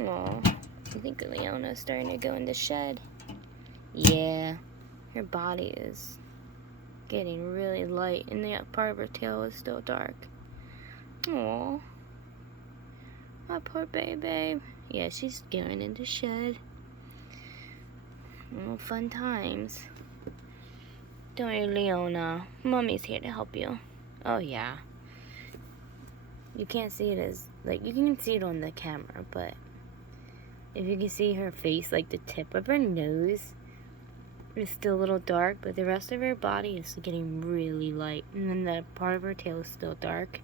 Aw, I think Leona's starting to go in the shed. Yeah, her body is getting really light, and the part of her tail is still dark. Aw, my poor baby. Yeah, she's going in the shed. Oh, fun times. Don't worry, Leona. Mommy's here to help you. Oh, yeah. You can't see it as, like, you can see it on the camera, but if you can see her face, like the tip of her nose is still a little dark, but the rest of her body is getting really light, and then the part of her tail is still dark.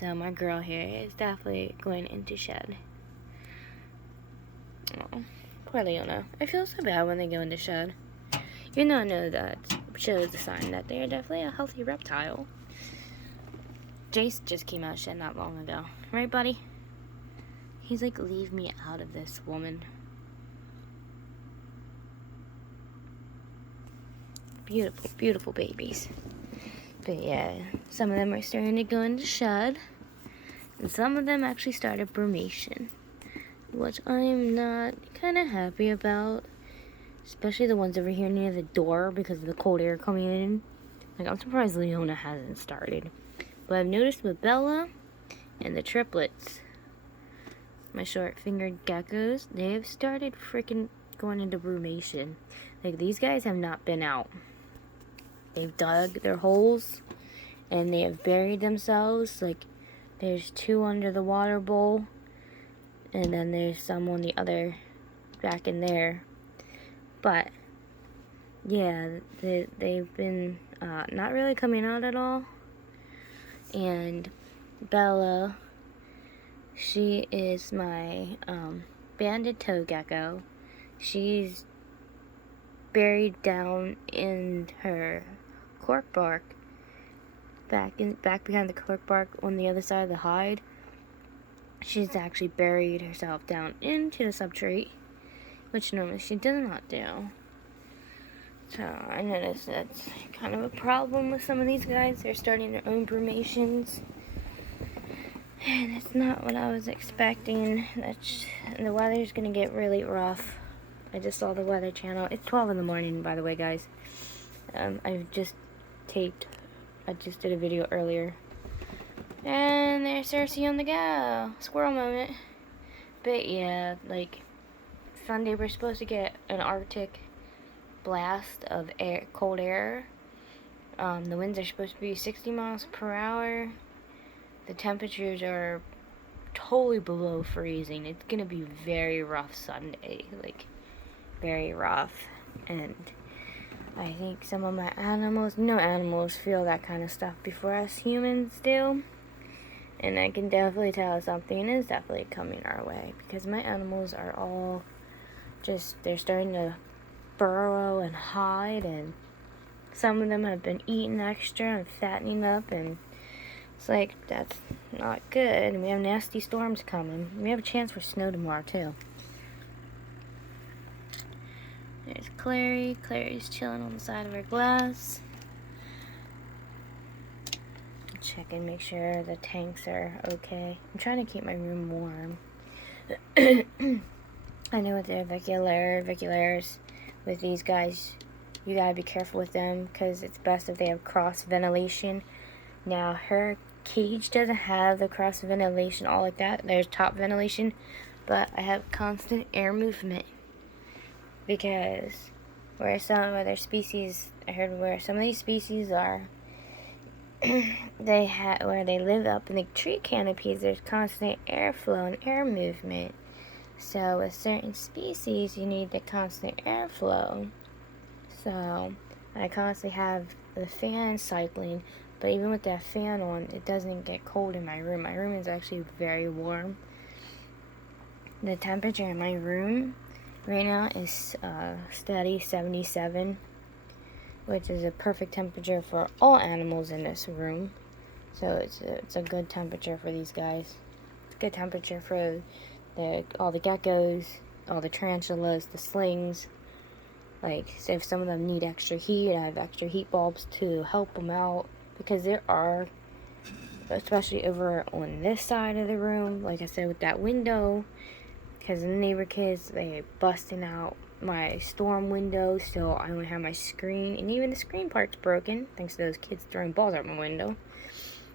So my girl here is definitely going into shed. Oh, poor Leona. I feel so bad when they go into shed. Even though I know that shows a sign that they are definitely a healthy reptile. Jace just came out of shed not long ago. Right, buddy? He's like, leave me out of this, woman. Beautiful, beautiful babies. But yeah, some of them are starting to go into shed. And some of them actually started brumation, which I am not kind of happy about. Especially the ones over here near the door because of the cold air coming in. Like, I'm surprised Leona hasn't started. But I've noticed with Bella and the triplets, my short-fingered geckos, they have started freaking going into brumation. Like, these guys have not been out. They've dug their holes and they have buried themselves. Like, there's 2 under the water bowl, and then there's some on the other back in there. But yeah, they've been not really coming out at all. And Bella, she is my banded toe gecko. She's buried down in her cork bark, back behind the cork bark on the other side of the hide. She's actually buried herself down into the substrate, which normally she does not do. So I noticed that's kind of a problem with some of these guys. They're starting their own brumations, and it's not what I was expecting. The weather's gonna get really rough. I just saw the Weather Channel. It's 12 in the morning, by the way, guys. I just did a video earlier. And there's Cersei on the go. Squirrel moment. But yeah, like, Sunday we're supposed to get an Arctic blast of cold air. The winds are supposed to be 60 miles per hour. The temperatures are totally below freezing. It's gonna be very rough Sunday. Like, very rough. And I think some of my animals, no animals feel that kind of stuff before us humans do. And I can definitely tell something is definitely coming our way, because my animals are all just, they're starting to burrow and hide, and some of them have been eating extra and fattening up, and it's like, that's not good. And we have nasty storms coming. We have a chance for snow tomorrow too. There's Clary. Clary's chilling on the side of her glass. Check and make sure the tanks are okay. I'm trying to keep my room warm. I know with the aviculaires, with these guys, you gotta be careful with them, because it's best if they have cross ventilation. Now, her cage doesn't have the cross ventilation all like that. There's top ventilation, but I have constant air movement, because where some other species, I heard where some of these species are, where they live up in the tree canopies, there's constant airflow and air movement. So with certain species, you need the constant airflow. So I constantly have the fan cycling, but even with that fan on, it doesn't get cold in my room. My room is actually very warm. The temperature in my room right now is steady 77, which is a perfect temperature for all animals in this room. So it's a good temperature for these guys. It's a good temperature for all the geckos, all the tarantulas, the slings. Like, so if some of them need extra heat, I have extra heat bulbs to help them out, because there are especially over on this side of the room, like I said, with that window, because the neighbor kids, they busting out my storm window, so I only have my screen, and even the screen part's broken, thanks to those kids throwing balls out my window.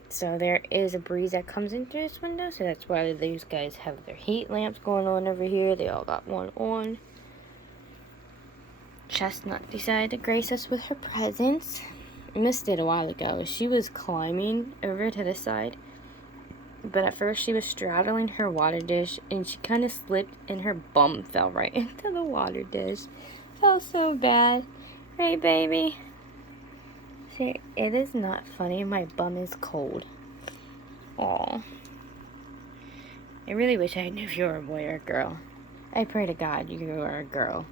So there is a breeze that comes in through this window, so that's why these guys have their heat lamps going on over here. They all got one on. Chestnut decided to grace us with her presence. I missed it a while ago. She was climbing over to the side, but at first she was straddling her water dish, and she kind of slipped, and her bum fell right into the water dish. Felt so bad. Right, baby? See, it is not funny. My bum is cold. Aw. I really wish I knew if you were a boy or a girl. I pray to God you are a girl,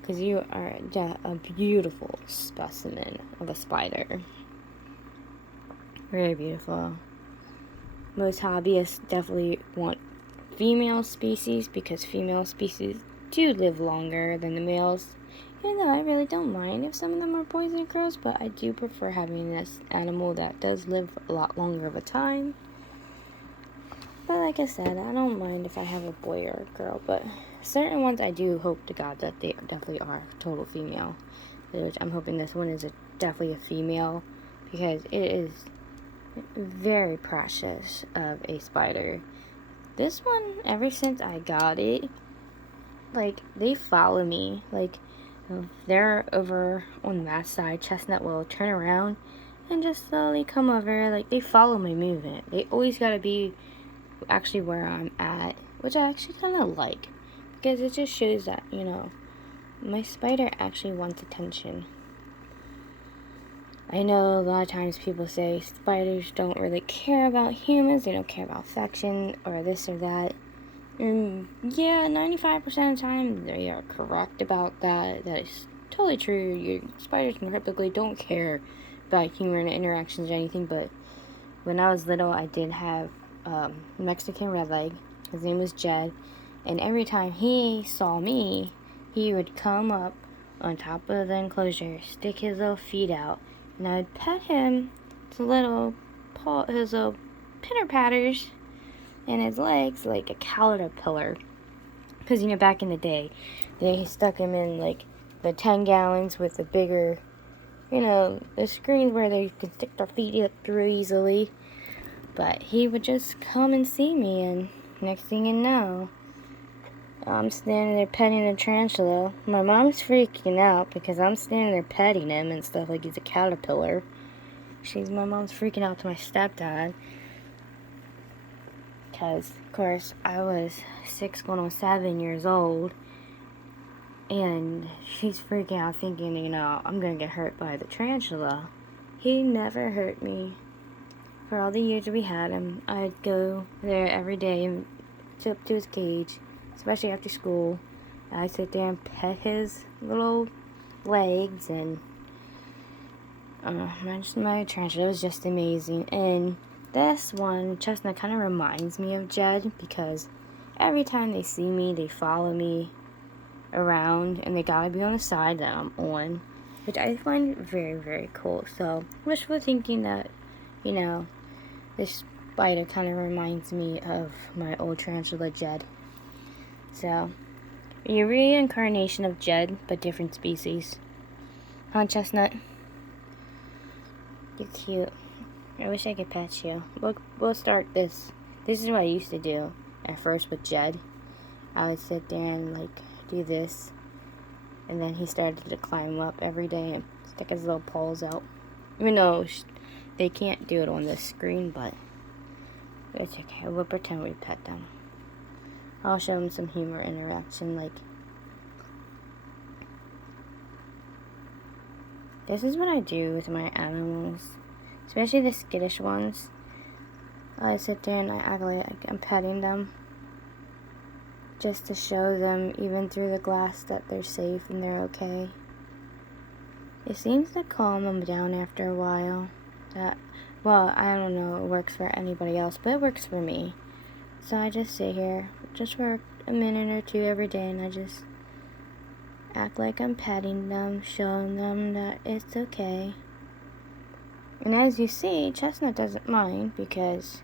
because you are a beautiful specimen of a spider. Very beautiful. Most hobbyists definitely want female species, because female species do live longer than the males. Even though I really don't mind if some of them are boys and girls, but I do prefer having this animal that does live a lot longer of a time. But like I said, I don't mind if I have a boy or a girl, but certain ones I do hope to God that they definitely are total female. Which I'm hoping this one is definitely a female, because it is very precious of a spider. This one, ever since I got it, like, they follow me. Like, if they're over on that side, Chestnut will turn around and just slowly come over. Like, they follow my movement. They always gotta be actually where I'm at, which I actually kind of like, because it just shows that, you know, my spider actually wants attention. I know a lot of times people say spiders don't really care about humans, they don't care about affection or this or that. And yeah, 95% of the time they are correct about that. That is totally true. Your spiders typically don't care about human interactions or anything, but when I was little, I did have Mexican redleg. His name was Jed, and every time he saw me, he would come up on top of the enclosure, stick his little feet out, and I'd pet him. His little pitter patters and his legs like a caterpillar. Because, you know, back in the day, they stuck him in like the 10 gallons with the bigger, you know, the screens where they could stick their feet up through easily. But he would just come and see me, and next thing you know, I'm standing there petting a tarantula. My mom's freaking out because I'm standing there petting him and stuff like he's a caterpillar. My mom's freaking out to my stepdad. Because, of course, I was 6 going on 7 years old. And she's freaking out thinking, you know, I'm going to get hurt by the tarantula. He never hurt me. For all the years we had him, I'd go there every day and sit up to his cage, especially after school. I'd sit there and pet his little legs, and my tarantula was just amazing. And this one, Chestnut, kind of reminds me of Jed, because every time they see me, they follow me around, and they gotta be on the side that I'm on, which I find very, very cool. So, wishful thinking that, you know, this spider kind of reminds me of my old tarantula, Jed. So, a reincarnation of Jed, but different species. Huh, Chestnut? You're cute. I wish I could pet you. We'll start this. This is what I used to do at first with Jed. I would sit there and, like, do this. And then he started to climb up every day and stick his little paws out. Even though they can't do it on this screen, but it's okay. We'll pretend we pet them. I'll show them some humor interaction, like, this is what I do with my animals, especially the skittish ones. I sit there and I act like I'm petting them, just to show them, even through the glass, that they're safe and they're okay. It seems to calm them down after a while. Well, I don't know, it works for anybody else, but it works for me. So I just sit here, just for a minute or two every day, and I just act like I'm petting them, showing them that it's okay. And as you see, Chestnut doesn't mind because,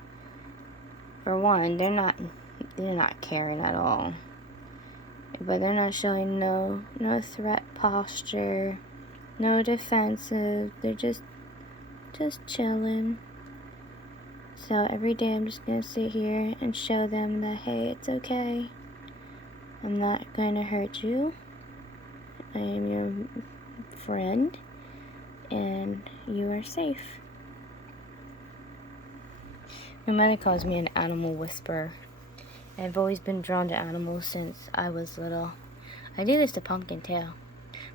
for one, they're not caring at all. But they're not showing no threat posture, no defensive. They're just chilling. So every day I'm just gonna sit here and show them that, hey, it's okay. I'm not gonna hurt you. I am your friend, and you are safe. My mother calls me an animal whisperer. I've always been drawn to animals since I was little. I do this to Pumpkin too.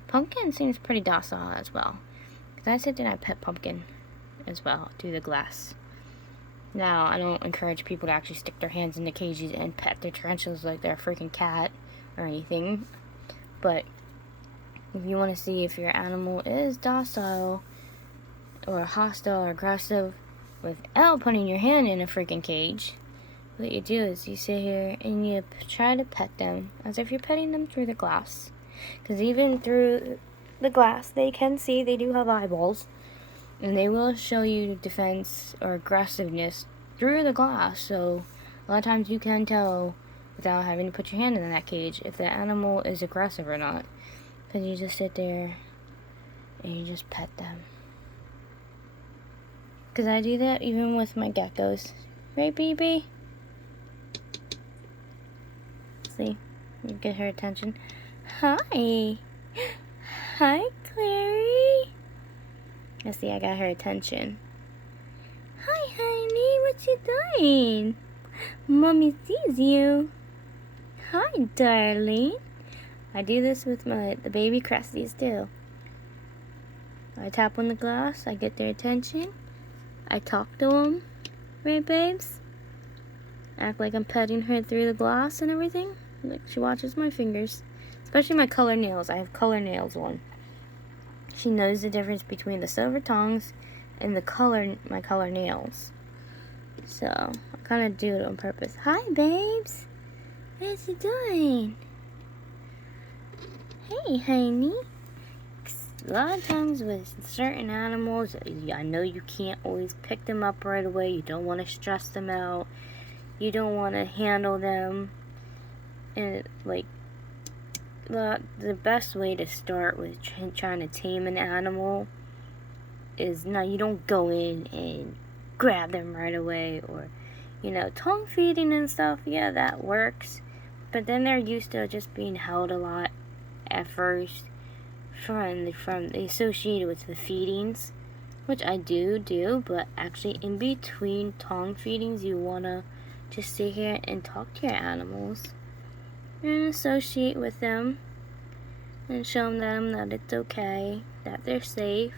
Pumpkin seems pretty docile as well, because I sit there and I pet Pumpkin as well through the glass. Now, I don't encourage people to actually stick their hands in the cages and pet their tarantulas like they're a freaking cat or anything. But if you want to see if your animal is docile or hostile or aggressive without putting your hand in a freaking cage, what you do is you sit here and you try to pet them as if you're petting them through the glass. Because even through the glass, they can see, they do have eyeballs. And they will show you defense or aggressiveness through the glass. So a lot of times you can tell without having to put your hand in that cage if the animal is aggressive or not. Because you just sit there and you just pet them. Because I do that even with my geckos. Right, BB? See? You get her attention. Hi! Hi, Clary! Let's see, I got her attention. Hi, honey, what you doing? Mommy sees you. Hi, darling. I do this with the baby cresties too. I tap on the glass, I get their attention, I talk to them, right, babes? Act like I'm petting her through the glass and everything. Like she watches my fingers, especially my color nails. I have color nails on. She knows the difference between the silver tongs and my color nails. So, I kind of do it on purpose. Hi, babes. How's you doing? Hey, honey. A lot of times with certain animals, I know you can't always pick them up right away. You don't want to stress them out. You don't want to handle them. And, like, the best way to start with trying to tame an animal is you don't go in and grab them right away, or tongue feeding and stuff. Yeah, that works, but then they're used to just being held a lot at first from associated with the feedings, which I do, but actually in between tongue feedings you want to just sit here and talk to your animals and associate with them and show them that it's okay, that they're safe.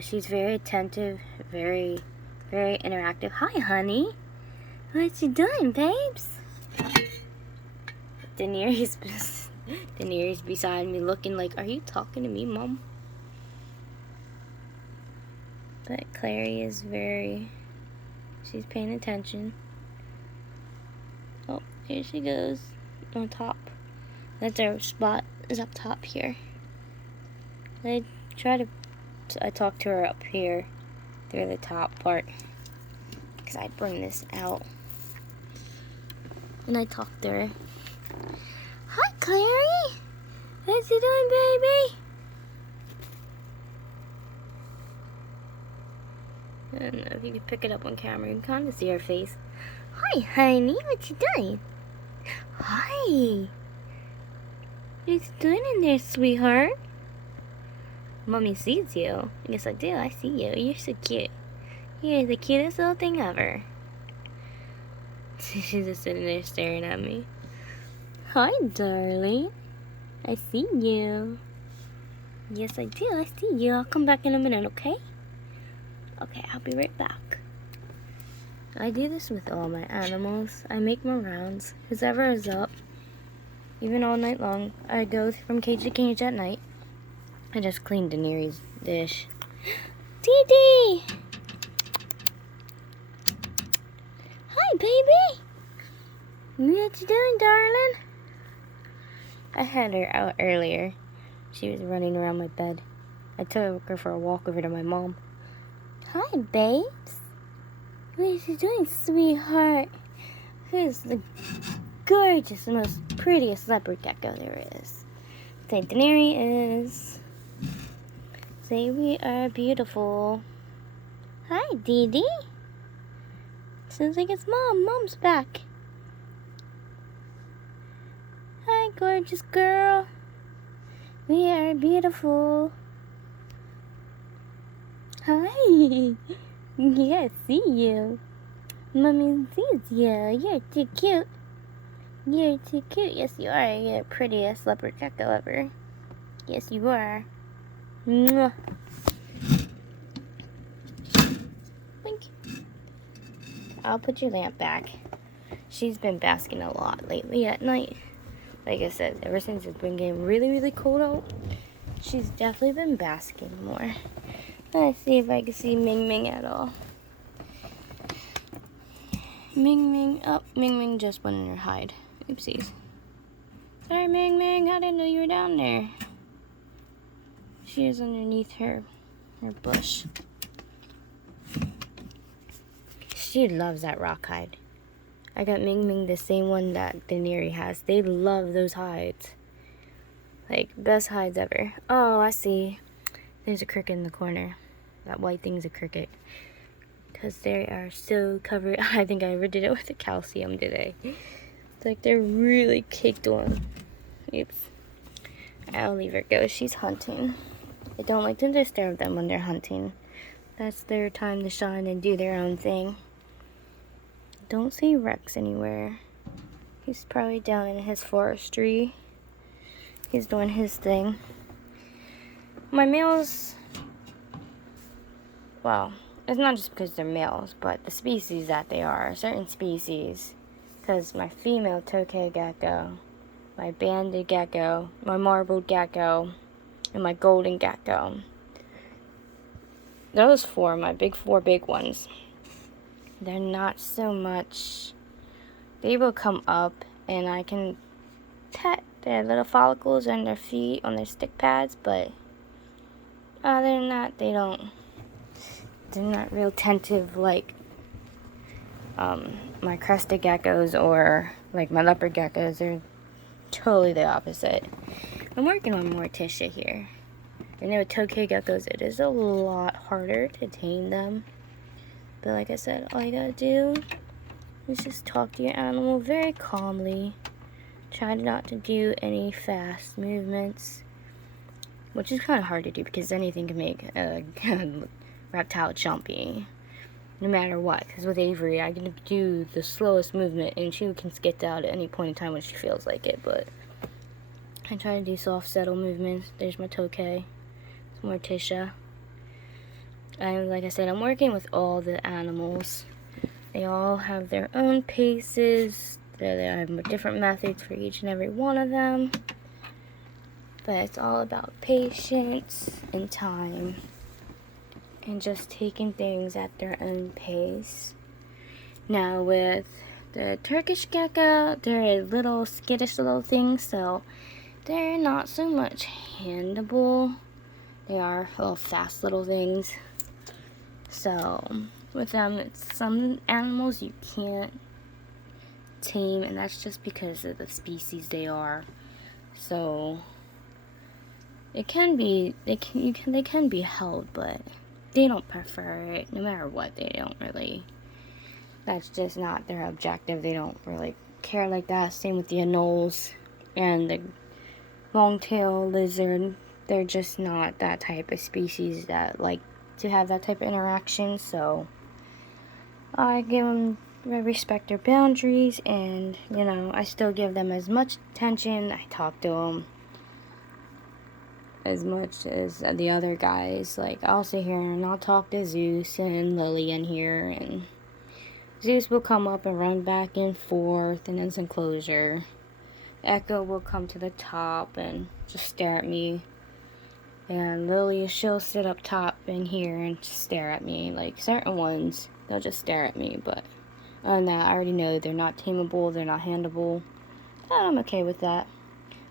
She's very attentive, very, very interactive. Hi, honey. What you doing, babes? Daenerys beside me looking like, are you talking to me, Mom? But Clary is she's paying attention. Oh, here she goes on top. That's our spot, is up top here. I talk to her up here through the top part, because I bring this out and I talk to her. Hi, Clary. How's you doing, baby? I don't know if you can pick it up on camera. You can kind of see her face. Hi, honey. What you doing? Hi. What you doing in there, sweetheart? Mommy sees you. Yes, I do. I see you. You're so cute. You're the cutest little thing ever. She's just sitting there staring at me. Hi, darling. I see you. Yes, I do. I see you. I'll come back in a minute, okay? Okay, I'll be right back. I do this with all my animals. I make my rounds. Whoever is up, even all night long, I go from cage to cage at night. I just cleaned Daenerys' dish. Dee Dee! Hi, baby! What you doing, darling? I had her out earlier. She was running around my bed. I took her for a walk over to my mom. Hi, babes. What are you doing, sweetheart? Who's the gorgeous, most prettiest leopard gecko there is? Say, Daenerys is. Say, we are beautiful. Hi, Dee Dee. Sounds like it's Mom. Mom's back. Hi, gorgeous girl. We are beautiful. Hi. Yeah, I see you. Mommy sees you. You're too cute. You're too cute. Yes, you are. You're the prettiest leopard gecko ever. Yes, you are. Mwah. Thank you. I'll put your lamp back. She's been basking a lot lately at night. Like I said, ever since it's been getting really, really cold out, she's definitely been basking more. Let's see if I can see Ming Ming at all. Ming Ming, oh, Ming Ming just went in her hide. Oopsies. Sorry, Ming Ming, I didn't know you were down there. She is underneath her bush. She loves that rock hide. I got Ming Ming the same one that Daenerys has. They love those hides. Like, best hides ever. Oh, I see. There's a cricket in the corner. That white thing's a cricket. Because they are so covered. I think I did it with the calcium today. It's like they're really caked on. Oops. I'll leave her go. She's hunting. I don't like to disturb them when they're hunting. That's their time to shine and do their own thing. Don't see Rex anywhere. He's probably down in his forestry. He's doing his thing. My males, well, it's not just because they're males, but the species that they are, certain species. Because my female tokay gecko, my banded gecko, my marbled gecko, and my golden gecko. Those four big ones. They're not so much, they will come up and I can pet their little follicles on their feet, on their stick pads, but other than that, they're not real attentive like my crested geckos or like my leopard geckos. They're totally the opposite. I'm working on Morticia here. I know with tokay geckos, it is a lot harder to tame them. But like I said, all you gotta do is just talk to your animal very calmly. Try not to do any fast movements, which is kind of hard to do because anything can make a reptile jumpy, no matter what. Because with Avery, I can do the slowest movement and she can skit out at any point in time when she feels like it. But I try to do soft, settle movements. There's my tokay. It's Morticia. And like I said, I'm working with all the animals. They all have their own paces. They have different methods for each and every one of them. But it's all about patience and time. And just taking things at their own pace. Now with the Turkish gecko, they're a little skittish little things. So they're not so much handable. They are little fast little things. So, with them, it's some animals you can't tame, and that's just because of the species they are. So, it can be, they can be held, but they don't prefer it. No matter what, they don't really. That's just not their objective. They don't really care like that. Same with the anoles and the long-tailed lizard. They're just not that type of species that like to have that type of interaction, so I give them, I respect their boundaries, and you know, I still give them as much attention. I talk to them as much as the other guys. Like, I'll sit here and I'll talk to Zeus and Lily in here, and Zeus will come up and run back and forth in his enclosure. Echo will come to the top and just stare at me. And Lily, she'll sit up top in here and just stare at me. Like, certain ones, they'll just stare at me. But other than that, I already know they're not tameable, they're not handleable. And I'm okay with that.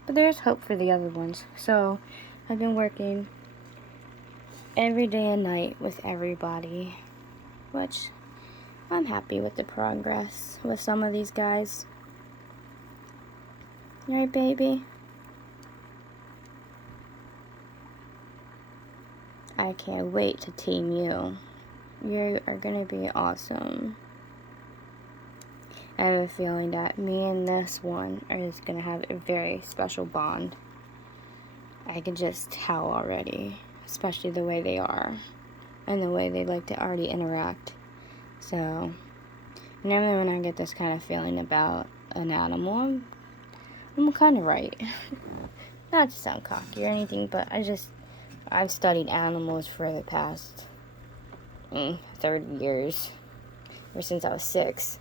But there's hope for the other ones. So, I've been working every day and night with everybody, which I'm happy with the progress with some of these guys. Right, baby? I can't wait to tame you. You are gonna be awesome. I have a feeling that me and this one are just gonna have a very special bond. I can just tell already, especially the way they are and the way they like to already interact. So, whenever when I get this kind of feeling about an animal, I'm kind of right. Not to sound cocky or anything, but I've studied animals for the past 30 years, ever since I was 6.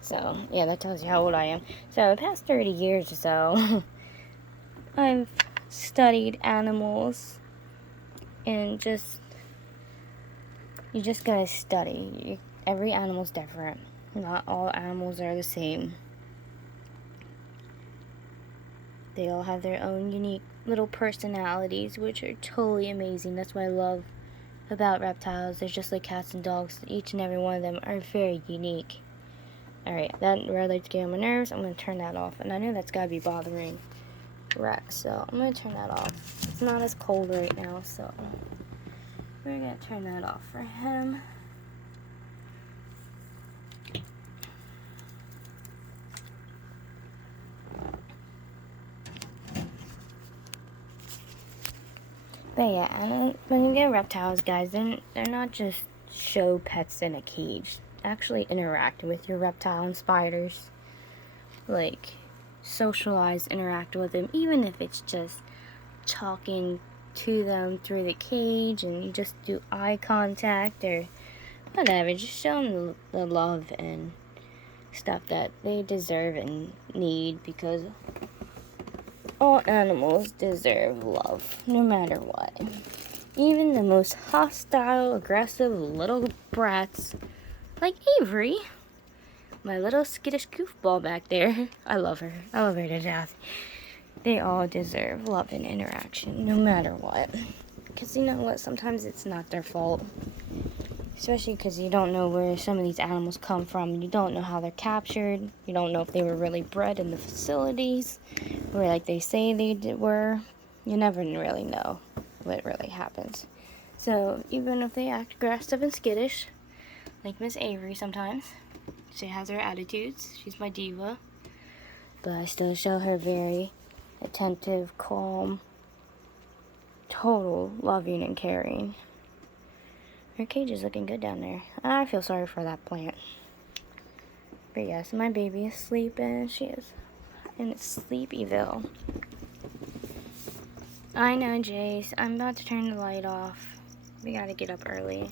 So, yeah, that tells you how old I am. So, the past 30 years or so, I've studied animals, and you just gotta study. Every animal's different. Not all animals are the same. They all have their own unique little personalities, which are totally amazing. That's what I love about reptiles. They're just like cats and dogs. Each and every one of them are very unique. Alright, that really gets on my nerves. I'm going to turn that off. And I know that's got to be bothering Rex, so I'm going to turn that off. It's not as cold right now, so we're going to turn that off for him. But yeah, and when you get reptiles, guys, they're not just show pets in a cage. Actually interact with your reptile and spiders. Like, socialize, interact with them, even if it's just talking to them through the cage and you just do eye contact or whatever. Just show them the love and stuff that they deserve and need, because all animals deserve love, no matter what. Even the most hostile, aggressive little brats, like Avery, my little skittish goofball back there. I love her. I love her to death. They all deserve love and interaction, no matter what. Because you know what? Sometimes it's not their fault. Especially because you don't know where some of these animals come from. You don't know how they're captured. You don't know if they were really bred in the facilities, or like they say they were. You never really know what really happens. So even if they act aggressive and skittish, like Miss Avery sometimes, she has her attitudes. She's my diva. But I still show her very attentive, calm, total loving and caring. Her cage is looking good down there. I feel sorry for that plant. But yes, my baby is sleeping. She is in Sleepyville. I know, Jace. I'm about to turn the light off. We gotta get up early.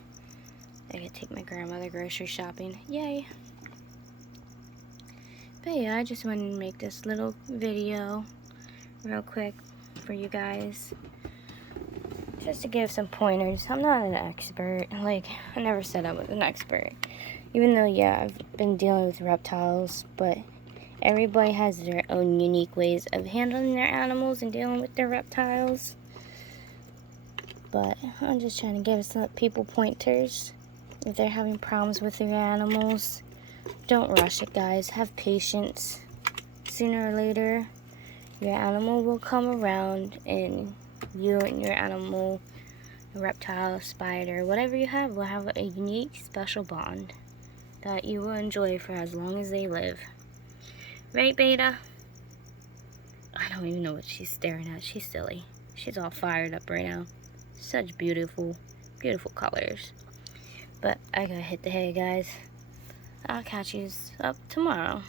I gotta take my grandmother grocery shopping. Yay! But yeah, I just wanted to make this little video real quick for you guys. Just to give some pointers. I'm not an expert. Like, I never said I was an expert. Even though, yeah, I've been dealing with reptiles, but everybody has their own unique ways of handling their animals and dealing with their reptiles. But I'm just trying to give some people pointers. If they're having problems with their animals, don't rush it, guys. Have patience. Sooner or later, your animal will come around, and you and your animal, a reptile, a spider, whatever you have, will have a unique, special bond that you will enjoy for as long as they live. Right, Beta? I don't even know what she's staring at. She's silly. She's all fired up right now. Such beautiful, beautiful colors. But I gotta hit the hay, guys. I'll catch you up tomorrow.